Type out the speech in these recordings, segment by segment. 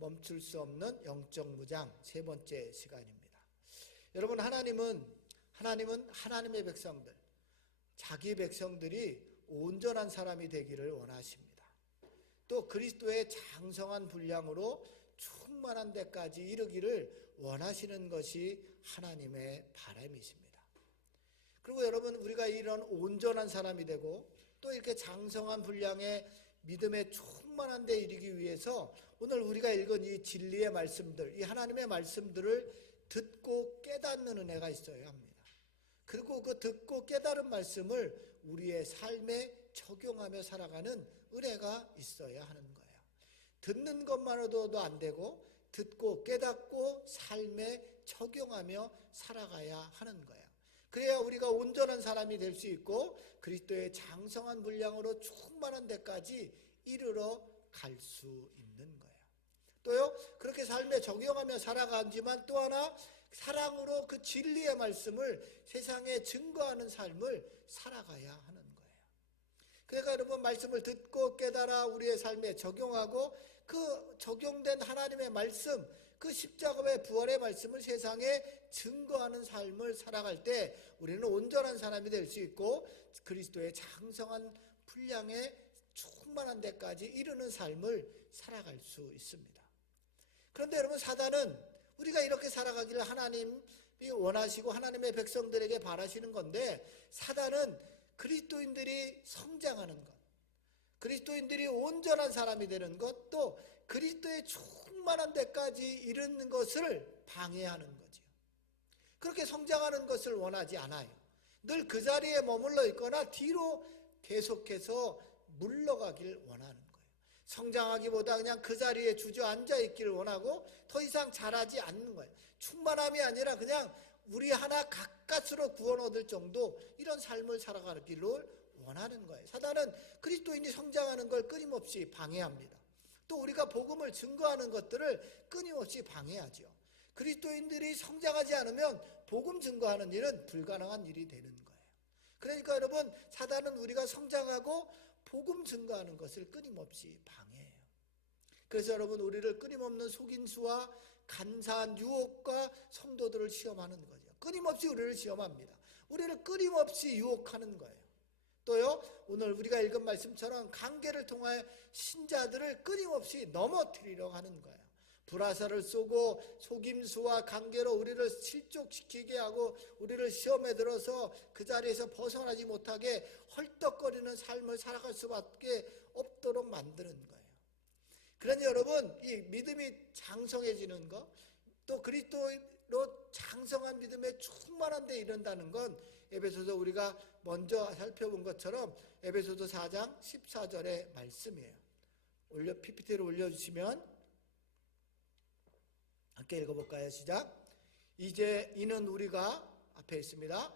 멈출 수 없는 영적 무장 세 번째 시간입니다. 여러분 하나님은 하나님은 하나님의 백성들 자기 백성들이 온전한 사람이 되기를 원하십니다. 또 그리스도의 장성한 분량으로 충만한 데까지 이르기를 원하시는 것이 하나님의 바람이십니다. 그리고 여러분 우리가 이런 온전한 사람이 되고 또 이렇게 장성한 분량의 믿음에 충 만한 데 이르기 위해서 오늘 우리가 읽은 이 진리의 말씀들, 이 하나님의 말씀들을 듣고 깨닫는 은혜가 있어야 합니다. 그리고 그 듣고 깨달은 말씀을 우리의 삶에 적용하며 살아가는 은혜가 있어야 하는 거예요. 듣는 것만으로도 안 되고 듣고 깨닫고 삶에 적용하며 살아가야 하는 거예요. 그래야 우리가 온전한 사람이 될 수 있고 그리스도의 장성한 분량으로 충만한 데까지 이르러 갈 수 있는 거예요. 또요, 그렇게 삶에 적용하며 살아가지만 또 하나 사랑으로 그 진리의 말씀을 세상에 증거하는 삶을 살아가야 하는 거예요. 그러니까 여러분 말씀을 듣고 깨달아 우리의 삶에 적용하고 그 적용된 하나님의 말씀, 그 십자가의 부활의 말씀을 세상에 증거하는 삶을 살아갈 때 우리는 온전한 사람이 될 수 있고 그리스도의 장성한 분량에 충만한 데까지 이르는 삶을 살아갈 수 있습니다. 그런데 여러분 사단은 우리가 이렇게 살아가기를 하나님이 원하시고 하나님의 백성들에게 바라시는 건데 사단은 그리스도인들이 성장하는 것, 그리스도인들이 온전한 사람이 되는 것, 또 그리스도의 충만한 데까지 이르는 것을 방해하는 거지요. 그렇게 성장하는 것을 원하지 않아요. 늘 그 자리에 머물러 있거나 뒤로 계속해서 물러가길 원하는 거예요. 성장하기보다 그냥 그 자리에 주저앉아 있기를 원하고 더 이상 자라지 않는 거예요. 충만함이 아니라 그냥 우리 하나 가까스로 구원 얻을 정도 이런 삶을 살아가기를 원하는 거예요. 사단은 그리스도인이 성장하는 걸 끊임없이 방해합니다. 또 우리가 복음을 증거하는 것들을 끊임없이 방해하죠. 그리스도인들이 성장하지 않으면 복음 증거하는 일은 불가능한 일이 되는 거예요. 그러니까 여러분 사단은 우리가 성장하고 복음 증거하는 것을 끊임없이 방해해요. 그래서 여러분 우리를 끊임없는 속인수와 간사한 유혹과 성도들을 시험하는 거죠. 끊임없이 우리를 시험합니다. 우리를 끊임없이 유혹하는 거예요. 또요 오늘 우리가 읽은 말씀처럼 관계를 통하여 신자들을 끊임없이 넘어뜨리려고 하는 거예요. 불화살을 쏘고 속임수와 관계로 우리를 실족시키게 하고 우리를 시험에 들어서 그 자리에서 벗어나지 못하게 헐떡거리는 삶을 살아갈 수밖에 없도록 만드는 거예요. 그러니 여러분 이 믿음이 장성해지는 것, 또 그리스도로 장성한 믿음에 충만한 데 이른다는 건 에베소서 우리가 먼저 살펴본 것처럼 에베소서 4장 14절의 말씀이에요. 올려 PPT를 올려주시면 함께 읽어볼까요? 시작. 이제 이는 우리가 앞에 있습니다.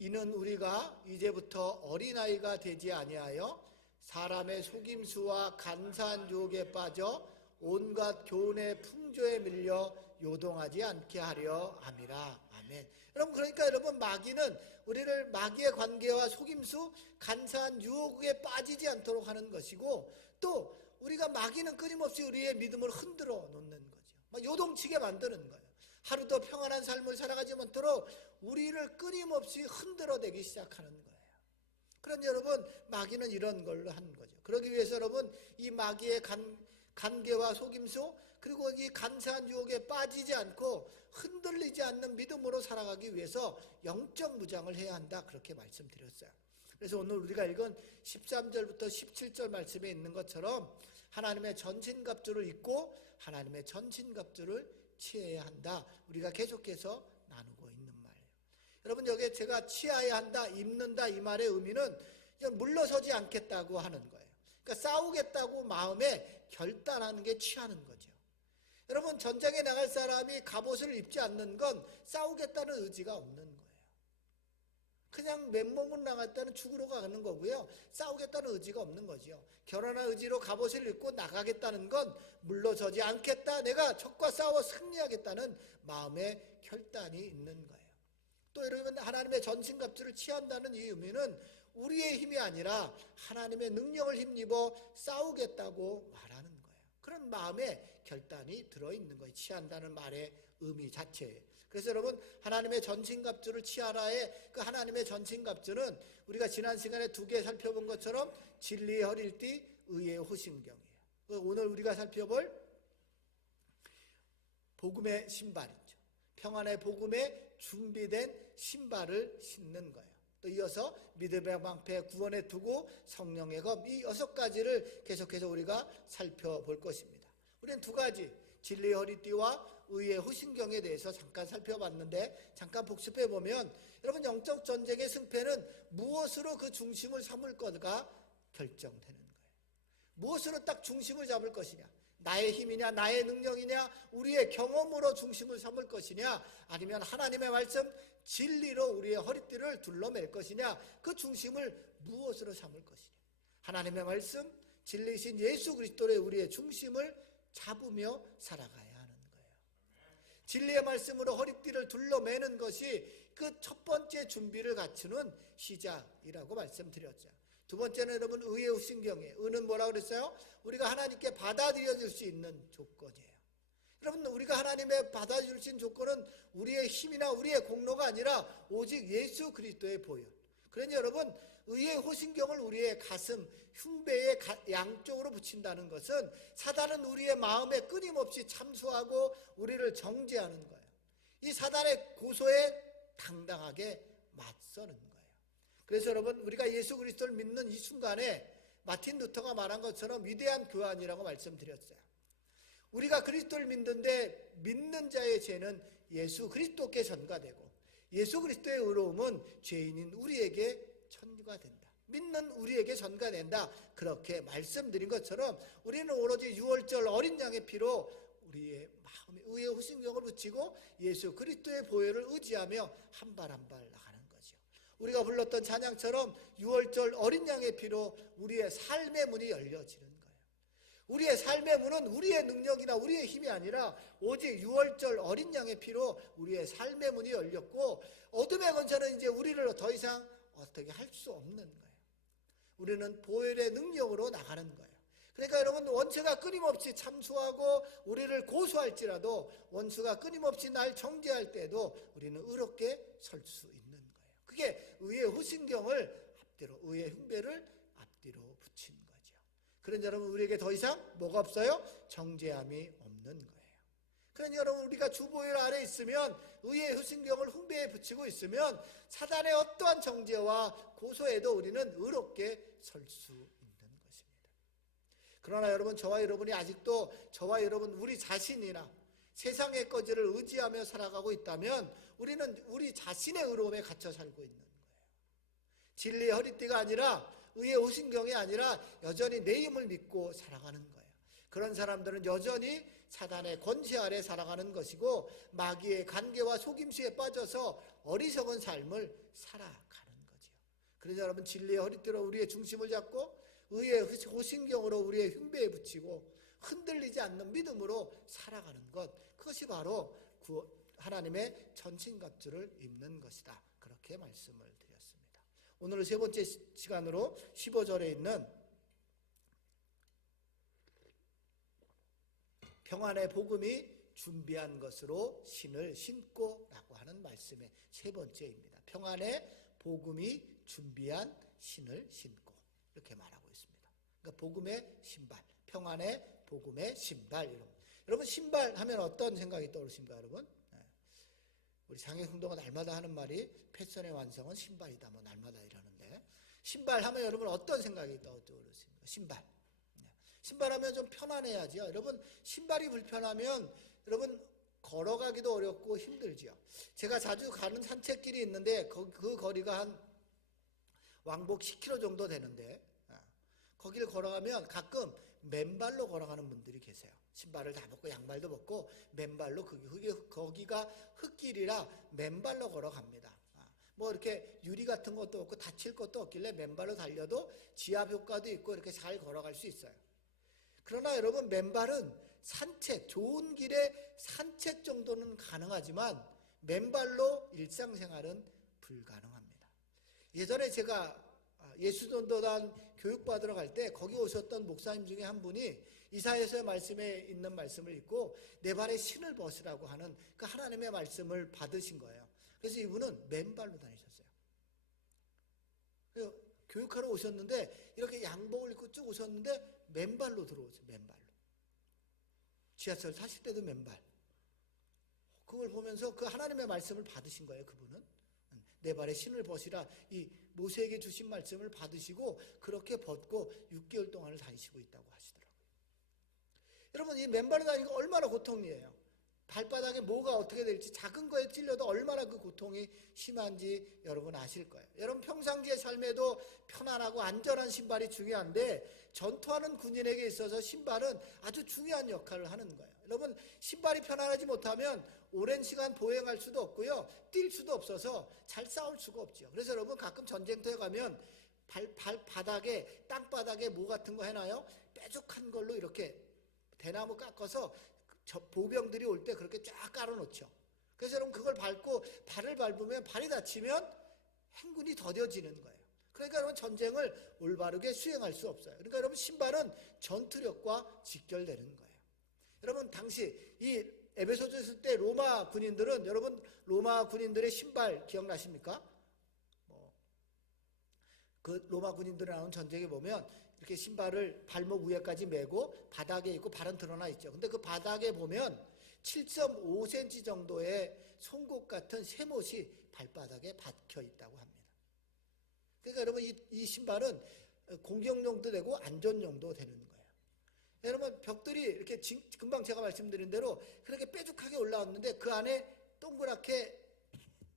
이는 우리가 이제부터 어린아이가 되지 아니하여 사람의 속임수와 간사한 유혹에 빠져 온갖 교훈의 풍조에 밀려 요동하지 않게 하려 함이라. 아멘. 여러분 그러니까 여러분 마귀는 우리를 마귀의 관계와 속임수, 간사한 유혹에 빠지지 않도록 하는 것이고 또 우리가 마귀는 끊임없이 우리의 믿음을 흔들어 놓는 거죠. 막 요동치게 만드는 거예요. 하루도 평안한 삶을 살아가지 못하도록 우리를 끊임없이 흔들어대기 시작하는 거예요. 그런 여러분 마귀는 이런 걸로 한 거죠. 그러기 위해서 여러분 이 마귀의 간, 간계와 속임수 그리고 이 간사한 유혹에 빠지지 않고 흔들리지 않는 믿음으로 살아가기 위해서 영적 무장을 해야 한다 그렇게 말씀드렸어요. 그래서 오늘 우리가 읽은 13절부터 17절 말씀에 있는 것처럼 하나님의 전신갑주를 입고 하나님의 전신갑주를 취해야 한다. 우리가 계속해서 나누고 있는 말이에요. 여러분 여기에 제가 취해야 한다, 입는다 이 말의 의미는 물러서지 않겠다고 하는 거예요. 그러니까 싸우겠다고 마음에 결단하는 게 취하는 거죠. 여러분 전쟁에 나갈 사람이 갑옷을 입지 않는 건 싸우겠다는 의지가 없는. 그냥 맨몸으로 나갔다는 죽으러 가는 거고요. 싸우겠다는 의지가 없는 거죠. 결혼한 의지로 갑옷을 입고 나가겠다는 건 물러서지 않겠다. 내가 적과 싸워 승리하겠다는 마음의 결단이 있는 거예요. 또 여러분 하나님의 전신갑주를 취한다는 이 의미는 우리의 힘이 아니라 하나님의 능력을 힘입어 싸우겠다고 말하는. 그런 마음의 결단이 들어있는 거예요. 취한다는 말의 의미 자체에. 그래서 여러분 하나님의 전신갑주를 취하라의 그 하나님의 전신갑주는 우리가 지난 시간에 두 개 살펴본 것처럼 진리의 허리띠, 의의 호신경이에요. 그 오늘 우리가 살펴볼 복음의 신발이죠. 평안의 복음에 준비된 신발을 신는 거예요. 또 이어서 믿음의 방패, 구원의 두고 성령의 검, 이 여섯 가지를 계속해서 우리가 살펴볼 것입니다. 우리는 두 가지, 진리의 허리띠와 의의 호신경에 대해서 잠깐 살펴봤는데, 잠깐 복습해 보면, 여러분, 영적 전쟁의 승패는 무엇으로 그 중심을 삼을 것가 결정되는 거예요. 무엇으로 딱 중심을 잡을 것이냐? 나의 힘이냐, 나의 능력이냐, 우리의 경험으로 중심을 삼을 것이냐, 아니면 하나님의 말씀, 진리로 우리의 허리띠를 둘러맬 것이냐, 그 중심을 무엇으로 삼을 것이냐. 하나님의 말씀, 진리신 예수 그리스도의 우리의 중심을 잡으며 살아가야 하는 거예요. 진리의 말씀으로 허리띠를 둘러매는 것이 그 첫 번째 준비를 갖추는 시작이라고 말씀드렸죠. 두 번째는 여러분 의의 후신경이에요. 의는 뭐라고 그랬어요? 우리가 하나님께 받아들여질 수 있는 조건이에요. 여러분 우리가 하나님의 받아줄 수 있는 조건은 우리의 힘이나 우리의 공로가 아니라 오직 예수 그리스도의 보혈. 그러니 여러분 의의 호신경을 우리의 가슴 흉배의 양쪽으로 붙인다는 것은 사단은 우리의 마음에 끊임없이 참수하고 우리를 정죄하는 거예요. 이 사단의 고소에 당당하게 맞서는 거예요. 그래서 여러분 우리가 예수 그리스도를 믿는 이 순간에 마틴 루터가 말한 것처럼 위대한 교환이라고 말씀드렸어요. 우리가 그리스도를 믿는데 믿는 자의 죄는 예수 그리스도께 전가되고 예수 그리스도의 의로움은 죄인인 우리에게 천가 된다. 믿는 우리에게 전가된다. 그렇게 말씀드린 것처럼 우리는 오로지 6월절 어린 양의 피로 우리의 마음에 의의 후신경을 붙이고 예수 그리스도의 보혈을 의지하며 한 발 한 발 나가는. 우리가 불렀던 찬양처럼 6월절 어린 양의 피로 우리의 삶의 문이 열려지는 거예요. 우리의 삶의 문은 우리의 능력이나 우리의 힘이 아니라 오직 6월절 어린 양의 피로 우리의 삶의 문이 열렸고 어둠의 권세는 이제 우리를 더 이상 어떻게 할 수 없는 거예요. 우리는 보혈의 능력으로 나가는 거예요. 그러니까 여러분 원수가 끊임없이 참수하고 우리를 고소할지라도 원수가 끊임없이 날 정죄할 때도 우리는 의롭게 설 수 있는. 그게 의의 후신경을 앞뒤로 의의 흉배를 앞뒤로 붙인 거죠. 그런 여러분 우리에게 더 이상 뭐가 없어요? 정죄함이 없는 거예요. 그러니 여러분 우리가 주보혈 아래 있으면 의의 후신경을 흉배에 붙이고 있으면 사단의 어떠한 정죄와 고소에도 우리는 의롭게 설 수 있는 것입니다. 그러나 여러분 저와 여러분이 아직도 저와 여러분 우리 자신이나 세상의 거지를 의지하며 살아가고 있다면 우리는 우리 자신의 의로움에 갇혀 살고 있는 거예요. 진리의 허리띠가 아니라 의의 오신경이 아니라 여전히 내 힘을 믿고 살아가는 거예요. 그런 사람들은 여전히 사단의 권세 아래 살아가는 것이고 마귀의 관계와 속임수에 빠져서 어리석은 삶을 살아가는 거지요. 그래서 여러분 진리의 허리띠로 우리의 중심을 잡고 의의 호신경으로 우리의 흉배에 붙이고 흔들리지 않는 믿음으로 살아가는 것 그것이 바로 하나님의 전신갑주를 입는 것이다. 그렇게 말씀을 드렸습니다. 오늘 세 번째 시간으로 15절에 있는 평안의 복음이 준비한 것으로 신을 신고라고 하는 말씀의 세 번째입니다. 평안의 복음이 준비한 신을 신고 이렇게 말하고 있습니다. 그러니까 복음의 신발, 평안의 복음의 신발 여러분. 여러분 신발 하면 어떤 생각이 떠오르십니까, 여러분? 네. 우리 장애흥동은 날마다 하는 말이 패션의 완성은 신발이다, 뭐 날마다 이러는데 신발 하면 여러분 어떤 생각이 떠오르십니까? 신발. 신발 하면 좀 편안해야지요. 여러분 신발이 불편하면 여러분 걸어가기도 어렵고 힘들지요. 제가 자주 가는 산책길이 있는데 그, 그 거리가 한 왕복 10km 정도 되는데 아, 거기를 걸어가면 가끔 맨발로 걸어가는 분들이 계세요. 신발을 다 벗고 양말도 벗고 맨발로 거기 거기가 흙길이라 맨발로 걸어갑니다. 아, 뭐 이렇게 유리 같은 것도 없고 다칠 것도 없길래 맨발로 달려도 지압 효과도 있고 이렇게 잘 걸어갈 수 있어요. 그러나 여러분 맨발은 산책, 좋은 길에 산책 정도는 가능하지만 맨발로 일상생활은 불가능합니다. 예전에 제가 아, 예수전도단 교육받으러 갈 때 거기 오셨던 목사님 중에 한 분이 이사야서의 말씀에 있는 말씀을 읽고 내 발에 신을 벗으라고 하는 그 하나님의 말씀을 받으신 거예요. 그래서 이분은 맨발로 다니셨어요. 교육하러 오셨는데 이렇게 양복을 입고 쭉 오셨는데 맨발로 들어오세요. 맨발로. 지하철 타실 때도 맨발. 그걸 보면서 그 하나님의 말씀을 받으신 거예요. 그분은. 내 발에 신을 벗이라 이 모세에게 주신 말씀을 받으시고 그렇게 벗고 6개월 동안을 다니시고 있다고 하시더라고요. 여러분 이 맨발로 다니는 거 얼마나 고통이에요. 발바닥에 뭐가 어떻게 될지 작은 거에 찔려도 얼마나 그 고통이 심한지 여러분 아실 거예요. 여러분 평상시의 삶에도 편안하고 안전한 신발이 중요한데 전투하는 군인에게 있어서 신발은 아주 중요한 역할을 하는 거예요. 여러분 신발이 편안하지 못하면 오랜 시간 보행할 수도 없고요. 뛸 수도 없어서 잘 싸울 수가 없죠. 그래서 여러분 가끔 전쟁터에 가면 발, 발 바닥에 땅바닥에 뭐 같은 거 해놔요. 뾰족한 걸로 이렇게 대나무 깎아서 저 보병들이 올 때 그렇게 쫙 깔아놓죠. 그래서 여러분 그걸 밟고 발을 밟으면 발이 다치면 행군이 더뎌지는 거예요. 그러니까 여러분 전쟁을 올바르게 수행할 수 없어요. 그러니까 여러분 신발은 전투력과 직결되는 거예요. 여러분 당시 이 에베소서 있을 때 로마 군인들은 여러분 로마 군인들의 신발 기억나십니까? 뭐그 로마 군인들이 나온 전쟁에 보면 이렇게 신발을 발목 위에까지 메고 바닥에 있고 발은 드러나 있죠. 근데 그 바닥에 보면 7.5cm 정도의 송곳 같은 쇠못이 발바닥에 박혀 있다고 합니다. 그러니까 여러분 이, 이 신발은 공격용도 되고 안전용도 되는 거예요. 여러분 벽들이 이렇게 진, 금방 제가 말씀드린 대로 그렇게 뾰족하게 올라왔는데 그 안에 동그랗게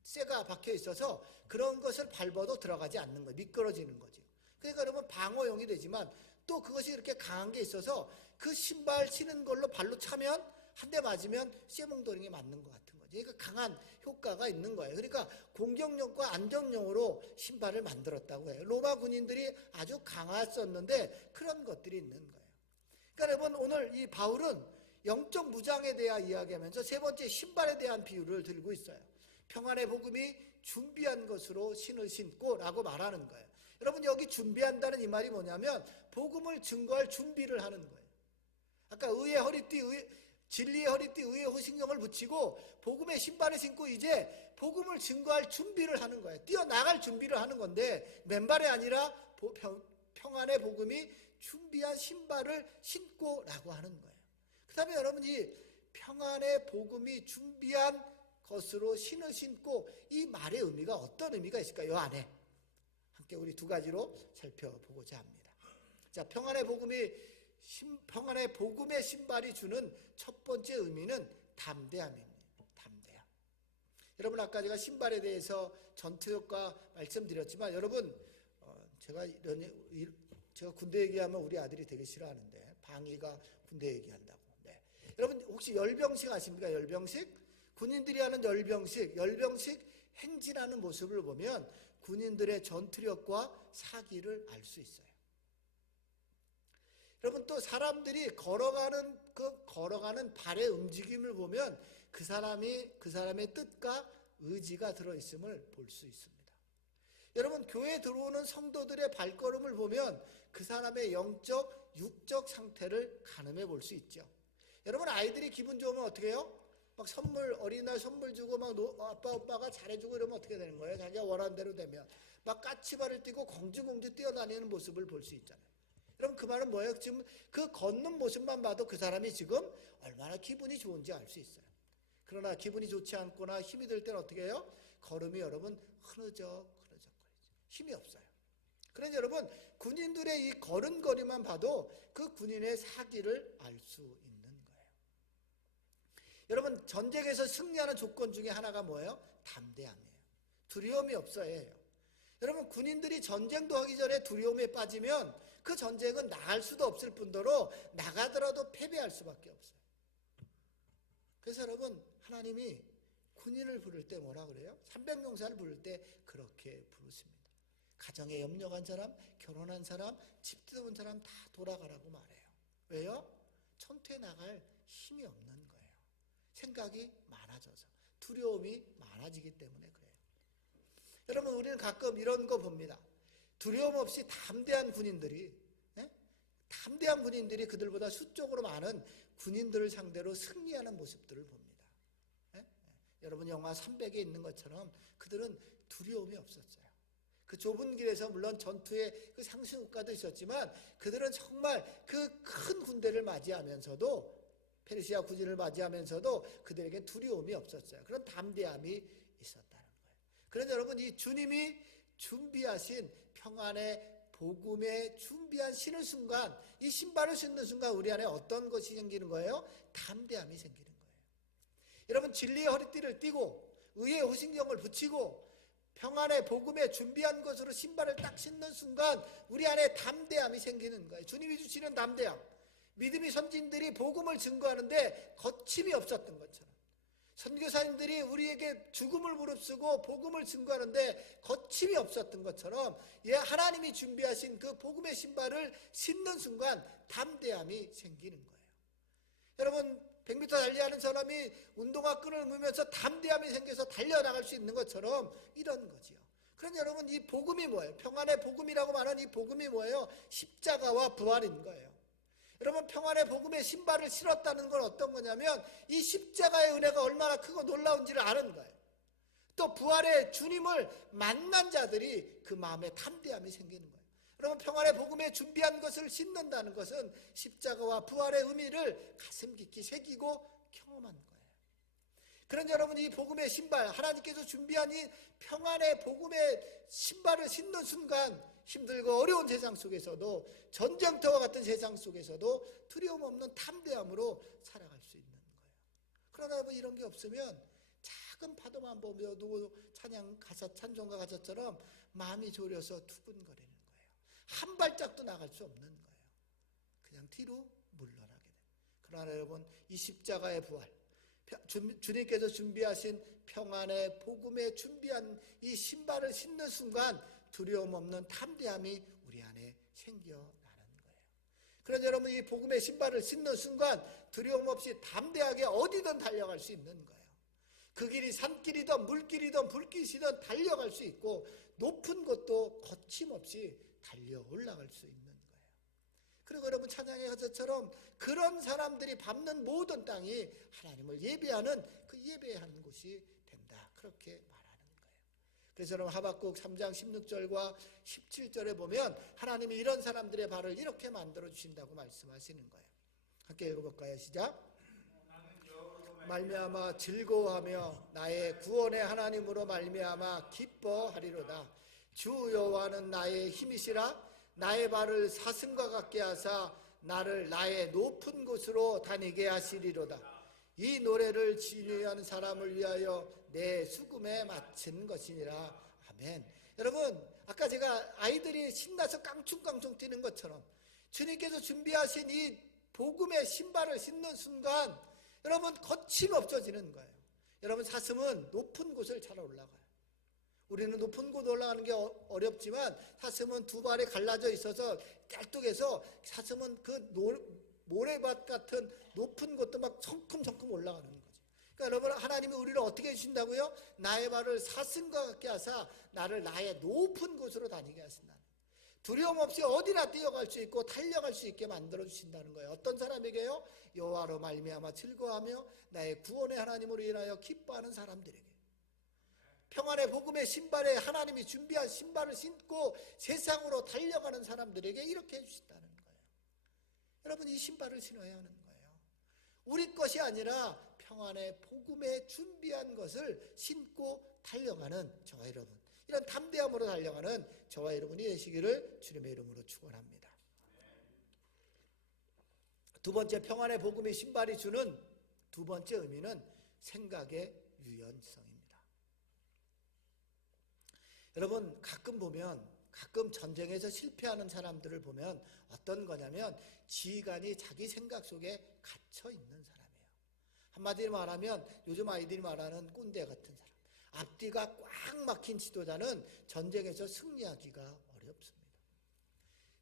쇠가 박혀 있어서 그런 것을 밟아도 들어가지 않는 거예요. 미끄러지는 거죠. 그러니까 여러분 방어용이 되지만 또 그것이 이렇게 강한 게 있어서 그 신발 신은 걸로 발로 차면 한 대 맞으면 쇠몽돌이에 맞는 것 같은 거죠. 그러니까 강한 효과가 있는 거예요. 그러니까 공격용과 안정용으로 신발을 만들었다고 해요. 로마 군인들이 아주 강했었는데 그런 것들이 있는 거예요. 그러니까 여러분 오늘 이 바울은 영적 무장에 대한 이야기하면서 세 번째 신발에 대한 비유를 들고 있어요. 평안의 복음이 준비한 것으로 신을 신고라고 말하는 거예요. 여러분 여기 준비한다는 이 말이 뭐냐면 복음을 증거할 준비를 하는 거예요. 아까 의의 허리띠, 의, 진리의 허리띠, 의의 호신경을 붙이고 복음의 신발을 신고 이제 복음을 증거할 준비를 하는 거예요. 뛰어나갈 준비를 하는 건데 맨발이 아니라 평안의 복음이 준비한 신발을 신고라고 하는 거예요. 그 다음에 여러분 이 평안의 복음이 준비한 것으로 신을 신고 이 말의 의미가 어떤 의미가 있을까요? 이 안에. 함께 우리 두 가지로 살펴보고자 합니다. 자, 평안의 복음이 신, 평안의 복음의 신발이 주는 첫 번째 의미는 담대함입니다. 담대함. 여러분 아까 제가 신발에 대해서 전투효과 말씀드렸지만 여러분 어, 제가 이런 제가 군대 얘기하면 우리 아들이 되게 싫어하는데 방위가 군대 얘기한다고. 네. 여러분 혹시 열병식 아십니까? 열병식 군인들이 하는 열병식 열병식 행진하는 모습을 보면 군인들의 전투력과 사기를 알 수 있어요. 여러분 또 사람들이 걸어가는 그 걸어가는 발의 움직임을 보면 그 사람이 그 사람의 뜻과 의지가 들어 있음을 볼 수 있습니다. 여러분 교회 들어오는 성도들의 발걸음을 보면 그 사람의 영적 육적 상태를 가늠해 볼 수 있죠. 여러분 아이들이 기분 좋으면 어떻게 해요? 막 선물 어린이날 선물 주고 막 노, 아빠 오빠가 잘해주고 이러면 어떻게 되는 거예요? 자기가 원하는 대로 되면 막 까치발을 뛰고 공주공주 뛰어다니는 모습을 볼 수 있잖아요. 여러분 그 말은 뭐예요? 지금 그 걷는 모습만 봐도 그 사람이 지금 얼마나 기분이 좋은지 알 수 있어요. 그러나 기분이 좋지 않거나 힘이 들 때는 어떻게 해요? 걸음이 여러분 흐느적 흐느적거리죠. 힘이 없어요. 그러니 여러분 군인들의 이 걸음걸이만 봐도 그 군인의 사기를 알수 거예요. 여러분 전쟁에서 승리하는 조건 중에 하나가 뭐예요? 담대함이에요. 두려움이 없어야 해요. 여러분 군인들이 전쟁도 하기 전에 두려움에 빠지면 그 전쟁은 나갈 수도 없을 뿐더러 나가더라도 패배할 수밖에 없어요. 그래서 여러분 하나님이 군인을 부를 때 뭐라 그래요? 300용사를 부를 때 그렇게 부르십니다. 가정에 염려간 사람, 결혼한 사람, 집 뜯어본 사람 다 돌아가라고 말해요. 왜요? 천퇴 나갈 힘이 없는. 생각이 많아져서 두려움이 많아지기 때문에 그래요. 여러분 우리는 가끔 이런 거 봅니다. 두려움 없이 담대한 군인들이 예? 담대한 군인들이 그들보다 수적으로 많은 군인들을 상대로 승리하는 모습들을 봅니다. 예? 예. 여러분 영화 300에 있는 것처럼 그들은 두려움이 없었어요. 그 좁은 길에서 물론 전투에 그 상승 국가도 있었지만 그들은 정말 그 큰 군대를 맞이하면서도 페르시아 군인을 맞이하면서도 그들에게 두려움이 없었어요. 그런 담대함이 있었다는 거예요. 그런데 여러분 이 주님이 준비하신 평안의 복음에 준비한 신을 순간 이 신발을 신는 순간 우리 안에 어떤 것이 생기는 거예요? 담대함이 생기는 거예요. 여러분 진리의 허리띠를 띠고 의의 호신경을 붙이고 평안의 복음에 준비한 것으로 신발을 딱 신는 순간 우리 안에 담대함이 생기는 거예요. 주님이 주시는 담대함. 믿음이 선진들이 복음을 증거하는데 거침이 없었던 것처럼 선교사님들이 우리에게 죽음을 무릅쓰고 복음을 증거하는데 거침이 없었던 것처럼 예 하나님이 준비하신 그 복음의 신발을 신는 순간 담대함이 생기는 거예요. 여러분 100m 달리하는 사람이 운동화 끈을 무면서 담대함이 생겨서 달려나갈 수 있는 것처럼 이런 거지요. 그런데 여러분 이 복음이 뭐예요? 평안의 복음이라고 말하는 이 복음이 뭐예요? 십자가와 부활인 거예요. 여러분 평안의 복음의 신발을 신었다는 건 어떤 거냐면 이 십자가의 은혜가 얼마나 크고 놀라운지를 아는 거예요. 또 부활의 주님을 만난 자들이 그 마음에 담대함이 생기는 거예요. 여러분 평안의 복음에 준비한 것을 신는다는 것은 십자가와 부활의 의미를 가슴 깊이 새기고 경험한 거예요. 그런 여러분 이 복음의 신발 하나님께서 준비한 이 평안의 복음의 신발을 신는 순간 힘들고 어려운 세상 속에서도 전쟁터와 같은 세상 속에서도 두려움 없는 담대함으로 살아갈 수 있는 거예요. 그러나 여러분 이런 게 없으면 작은 파도만 보며도 찬양 가사 찬송가 가사처럼 마음이 졸여서 두근거리는 거예요. 한 발짝도 나갈 수 없는 거예요. 그냥 뒤로 물러나게 돼요. 그러나 여러분 이 십자가의 부활 주- 주님께서 준비하신 평안의 복음에 준비한 이 신발을 신는 순간 두려움 없는 담대함이 우리 안에 생겨나는 거예요. 그래서 여러분 이 복음의 신발을 신는 순간 두려움 없이 담대하게 어디든 달려갈 수 있는 거예요. 그 길이 산길이든 물길이든 불길이든 달려갈 수 있고 높은 곳도 거침없이 달려 올라갈 수 있는. 그리고 여러분 찬양의 가사처럼 그런 사람들이 밟는 모든 땅이 하나님을 예배하는 그 예배하는 곳이 된다. 그렇게 말하는 거예요. 그래서 여러분 하박국 3장 16절과 17절에 보면 하나님이 이런 사람들의 발을 이렇게 만들어 주신다고 말씀하시는 거예요. 함께 읽어볼까요? 시작. 말미암아 즐거워하며 나의 구원의 하나님으로 말미암아 기뻐하리로다. 주 여호와는 나의 힘이시라 나의 발을 사슴과 같게 하사 나를 나의 높은 곳으로 다니게 하시리로다. 이 노래를 진유한 사람을 위하여 내 수금에 마친 것이니라. 아멘. 여러분, 아까 제가 아이들이 신나서 깡충깡충 뛰는 것처럼 주님께서 준비하신 이 복음의 신발을 신는 순간 여러분 거침이 없어지는 거예요. 여러분 사슴은 높은 곳을 잘 올라가요. 우리는 높은 곳 올라가는 게 어- 어렵지만 사슴은 두 발이 갈라져 있어서 깔뚝해서 사슴은 그 노- 모래밭 같은 높은 곳도 막 성큼성큼 올라가는 거죠. 그러니까 여러분 하나님이 우리를 어떻게 해주신다고요? 나의 발을 사슴과 같게 하사 나를 나의 높은 곳으로 다니게 하신다. 두려움 없이 어디나 뛰어갈 수 있고 달려갈 수 있게 만들어 주신다는 거예요. 어떤 사람에게요? 여호와로 말미암아 즐거워하며 나의 구원의 하나님으로 인하여 기뻐하는 사람들에게. 평안의 복음의 신발에 하나님이 준비한 신발을 신고 세상으로 달려가는 사람들에게 이렇게 해주신다는 거예요. 여러분 이 신발을 신어야 하는 거예요. 우리 것이 아니라 평안의 복음에 준비한 것을 신고 달려가는 저와 여러분 이런 담대함으로 달려가는 저와 여러분이 되시기를 주님의 이름으로 축원합니다. 두 번째 평안의 복음의 신발이 주는 두 번째 의미는 생각의 유연성입니다. 여러분 가끔 보면 가끔 전쟁에서 실패하는 사람들을 보면 어떤 거냐면 지휘관이 자기 생각 속에 갇혀 있는 사람이에요. 한마디로 말하면 요즘 아이들이 말하는 꼰대 같은 사람. 앞뒤가 꽉 막힌 지도자는 전쟁에서 승리하기가 어렵습니다.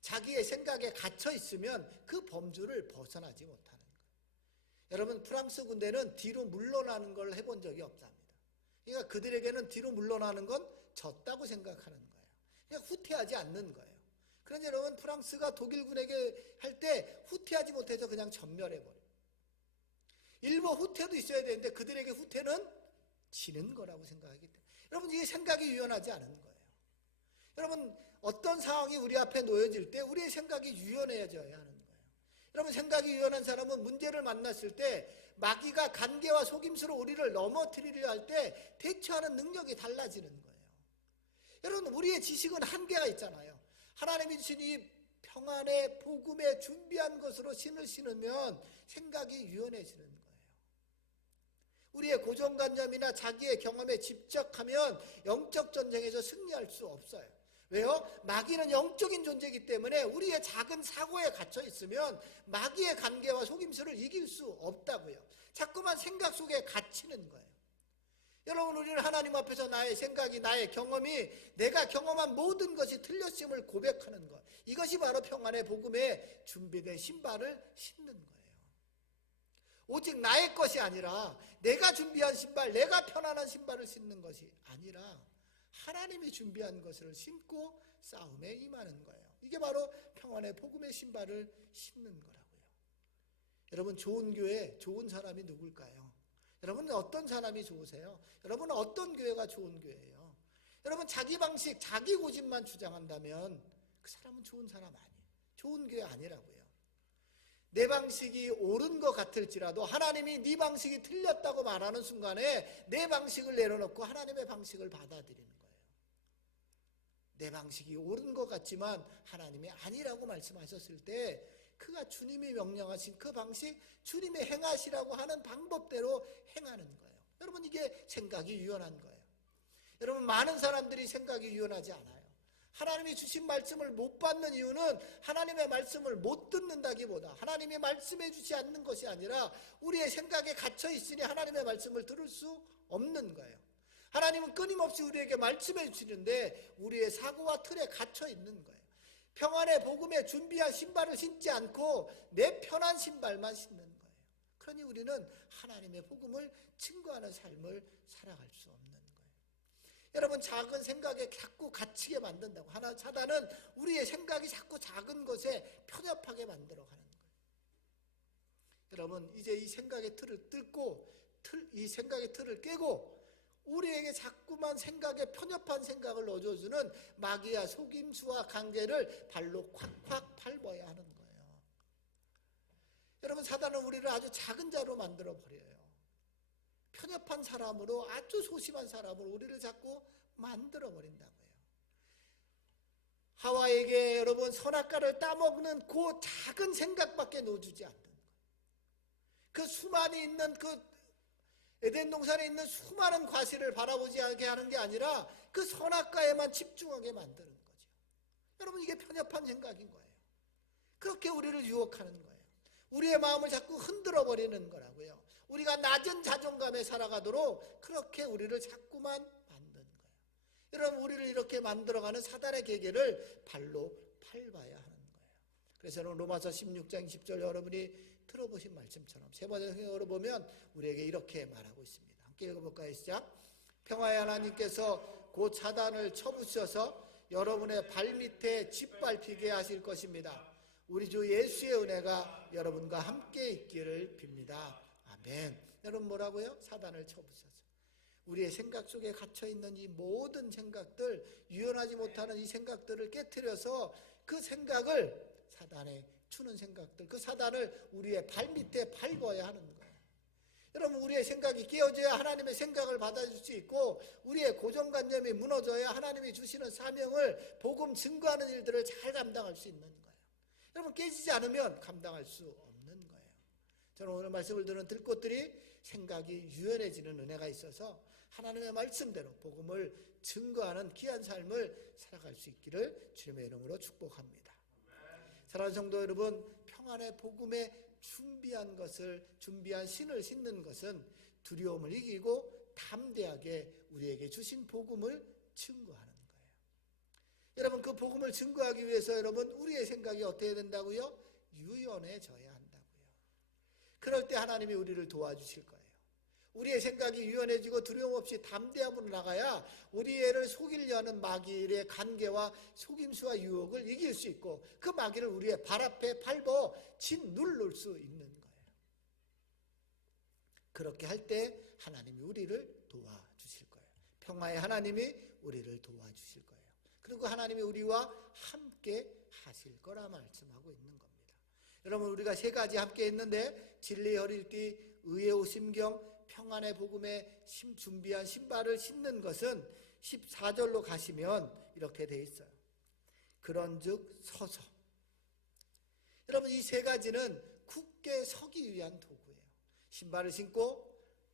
자기의 생각에 갇혀 있으면 그 범주를 벗어나지 못하는 거예요. 여러분 프랑스 군대는 뒤로 물러나는 걸 해본 적이 없답니다. 그러니까 그들에게는 뒤로 물러나는 건 졌다고 생각하는 거예요. 그냥 후퇴하지 않는 거예요. 그러니 여러분 프랑스가 독일군에게 할 때 후퇴하지 못해서 그냥 전멸해 버려. 일부 후퇴도 있어야 되는데 그들에게 후퇴는 지는 거라고 생각하기 때문에 여러분 이게 생각이 유연하지 않은 거예요. 여러분 어떤 상황이 우리 앞에 놓여질 때 우리의 생각이 유연해져야 하는 거예요. 여러분 생각이 유연한 사람은 문제를 만났을 때 마귀가 간계와 속임수로 우리를 넘어뜨리려 할 때 대처하는 능력이 달라지는 거예요. 여러분 우리의 지식은 한계가 있잖아요. 하나님이 주신 이 평안의 복음에 준비한 것으로 신을 신으면 생각이 유연해지는 거예요. 우리의 고정관념이나 자기의 경험에 집착하면 영적 전쟁에서 승리할 수 없어요. 왜요? 마귀는 영적인 존재이기 때문에 우리의 작은 사고에 갇혀 있으면 마귀의 관계와 속임수를 이길 수 없다고요. 자꾸만 생각 속에 갇히는 거예요. 여러분 우리는 하나님 앞에서 나의 생각이 나의 경험이 내가 경험한 모든 것이 틀렸음을 고백하는 것. 이것이 바로 평안의 복음에 준비된 신발을 신는 거예요. 오직 나의 것이 아니라 내가 준비한 신발, 내가 편안한 신발을 신는 것이 아니라 하나님이 준비한 것을 신고 싸움에 임하는 거예요. 이게 바로 평안의 복음의 신발을 신는 거라고요. 여러분 좋은 교회, 좋은 사람이 누굴까요? 여러분 어떤 사람이 좋으세요? 여러분 어떤 교회가 좋은 교회예요? 여러분 자기 방식, 자기 고집만 주장한다면 그 사람은 좋은 사람 아니에요. 좋은 교회 아니라고요. 내 방식이 옳은 것 같을지라도 하나님이 네 방식이 틀렸다고 말하는 순간에 내 방식을 내려놓고 하나님의 방식을 받아들이는 거예요. 내 방식이 옳은 것 같지만 하나님이 아니라고 말씀하셨을 때 그가 주님이 명령하신 그 방식 주님이 행하시라고 하는 방법대로 행하는 거예요. 여러분 이게 생각이 유연한 거예요. 여러분 많은 사람들이 생각이 유연하지 않아요. 하나님이 주신 말씀을 못 받는 이유는 하나님의 말씀을 못 듣는다기보다 하나님이 말씀해 주지 않는 것이 아니라 우리의 생각에 갇혀 있으니 하나님의 말씀을 들을 수 없는 거예요. 하나님은 끊임없이 우리에게 말씀해 주시는데 우리의 사고와 틀에 갇혀 있는 거예요. 평안의 복음에 준비한 신발을 신지 않고 내 편한 신발만 신는 거예요. 그러니 우리는 하나님의 복음을 증거하는 삶을 살아갈 수 없는 거예요. 여러분 작은 생각에 자꾸 갇히게 만든다고 하나 사단은 우리의 생각이 자꾸 작은 것에 편협하게 만들어 가는 거예요. 여러분 이제 이 생각의 틀을 뚫고 틀, 이 생각의 틀을 깨고 우리에게 자꾸만 생각에 편협한 생각을 넣어주는 마귀와 속임수와 관계를 발로 콱콱 밟아야 하는 거예요. 여러분 사단은 우리를 아주 작은 자로 만들어 버려요. 편협한 사람으로 아주 소심한 사람으로 우리를 자꾸 만들어 버린다고요. 하와에게 여러분 선악과를 따먹는 그 작은 생각밖에 놓아주지 않는 거예요. 그 수많이 있는 그 에덴 동산에 있는 수많은 과실을 바라보지 않게 하는 게 아니라 그 선악과에만 집중하게 만드는 거죠. 여러분 이게 편협한 생각인 거예요. 그렇게 우리를 유혹하는 거예요. 우리의 마음을 자꾸 흔들어 버리는 거라고요. 우리가 낮은 자존감에 살아가도록 그렇게 우리를 자꾸만 만드는 거예요. 여러분 우리를 이렇게 만들어가는 사단의 계계를 발로 밟아야 하는 거예요. 그래서 로마서 16장 10절 여러분이 들어보신 말씀처럼 세 번째 성경으로 보면 우리에게 이렇게 말하고 있습니다. 함께 읽어볼까요? 시작. 평화의 하나님께서 곧 사단을 쳐부셔서 여러분의 발밑에 짓밟히게 하실 것입니다. 우리 주 예수의 은혜가 여러분과 함께 있기를 빕니다. 아멘. 여러분 뭐라고요? 사단을 쳐부셔서. 우리의 생각 속에 갇혀 있는 이 모든 생각들, 유연하지 못하는 이 생각들을 깨뜨려서 그 생각을 사단의 추는 생각들, 그 사단을 우리의 발밑에 밟아야 하는 거예요. 여러분, 우리의 생각이 깨어져야 하나님의 생각을 받아줄 수 있고, 우리의 고정관념이 무너져야 하나님이 주시는 사명을 복음 증거하는 일들을 잘 감당할 수 있는 거예요. 여러분, 깨지지 않으면 감당할 수 없는 거예요. 저는 오늘 말씀을 듣는 들꽃들이 생각이 유연해지는 은혜가 있어서 하나님의 말씀대로 복음을 증거하는 귀한 삶을 살아갈 수 있기를 주님의 이름으로 축복합니다. 사랑하는 성도 여러분, 평안의 복음에 준비한 것을 준비한 신을 신는 것은 두려움을 이기고 담대하게 우리에게 주신 복음을 증거하는 거예요. 여러분 그 복음을 증거하기 위해서 여러분 우리의 생각이 어떻게 된다고요? 유연해져야 한다고요. 그럴 때 하나님이 우리를 도와주실 거예요. 우리의 생각이 유연해지고 두려움 없이 담대함으로 나가야 우리 애를 속이려 하는 마귀의 관계와 속임수와 유혹을 이길 수 있고 그 마귀를 우리의 발 앞에 밟어 짓누를 수 있는 거예요. 그렇게 할 때 하나님이 우리를 도와주실 거예요. 평화의 하나님이 우리를 도와주실 거예요. 그리고 하나님이 우리와 함께 하실 거라 말씀하고 있는 겁니다. 여러분 우리가 세 가지 함께 했는데 진리 허리띠, 의의 오심경, 평안의 복음에 심 준비한 신발을 신는 것은 14절로 가시면 이렇게 돼 있어요. 그런즉 서서 여러분 이 세 가지는 굳게 서기 위한 도구예요. 신발을 신고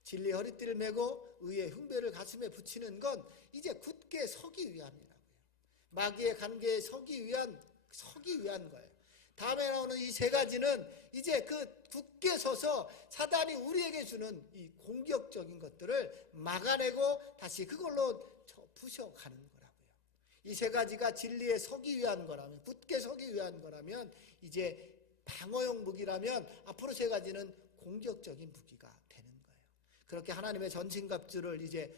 진리 허리띠를 메고 의의 흉배를 가슴에 붙이는 건 이제 굳게 서기 위함이라고요. 마귀의 관계에 서기 위한 서기 위한 거예요. 다음에 나오는 이 세 가지는 이제 그 굳게 서서 사단이 우리에게 주는 이 공격적인 것들을 막아내고 다시 그걸로 저 부셔가는 거라고요. 이 세 가지가 진리에 서기 위한 거라면 굳게 서기 위한 거라면 이제 방어용 무기라면 앞으로 세 가지는 공격적인 무기가 되는 거예요. 그렇게 하나님의 전신갑주를 이제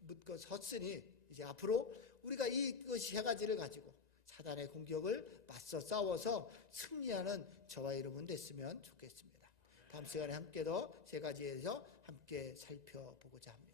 묻고 섰으니 이제 앞으로 우리가 이것이 세 가지를 가지고 사단의 공격을 맞서 싸워서 승리하는 저와 여러분 됐으면 좋겠습니다. 다음 시간에 함께 더 세 가지에서 함께 살펴보고자 합니다.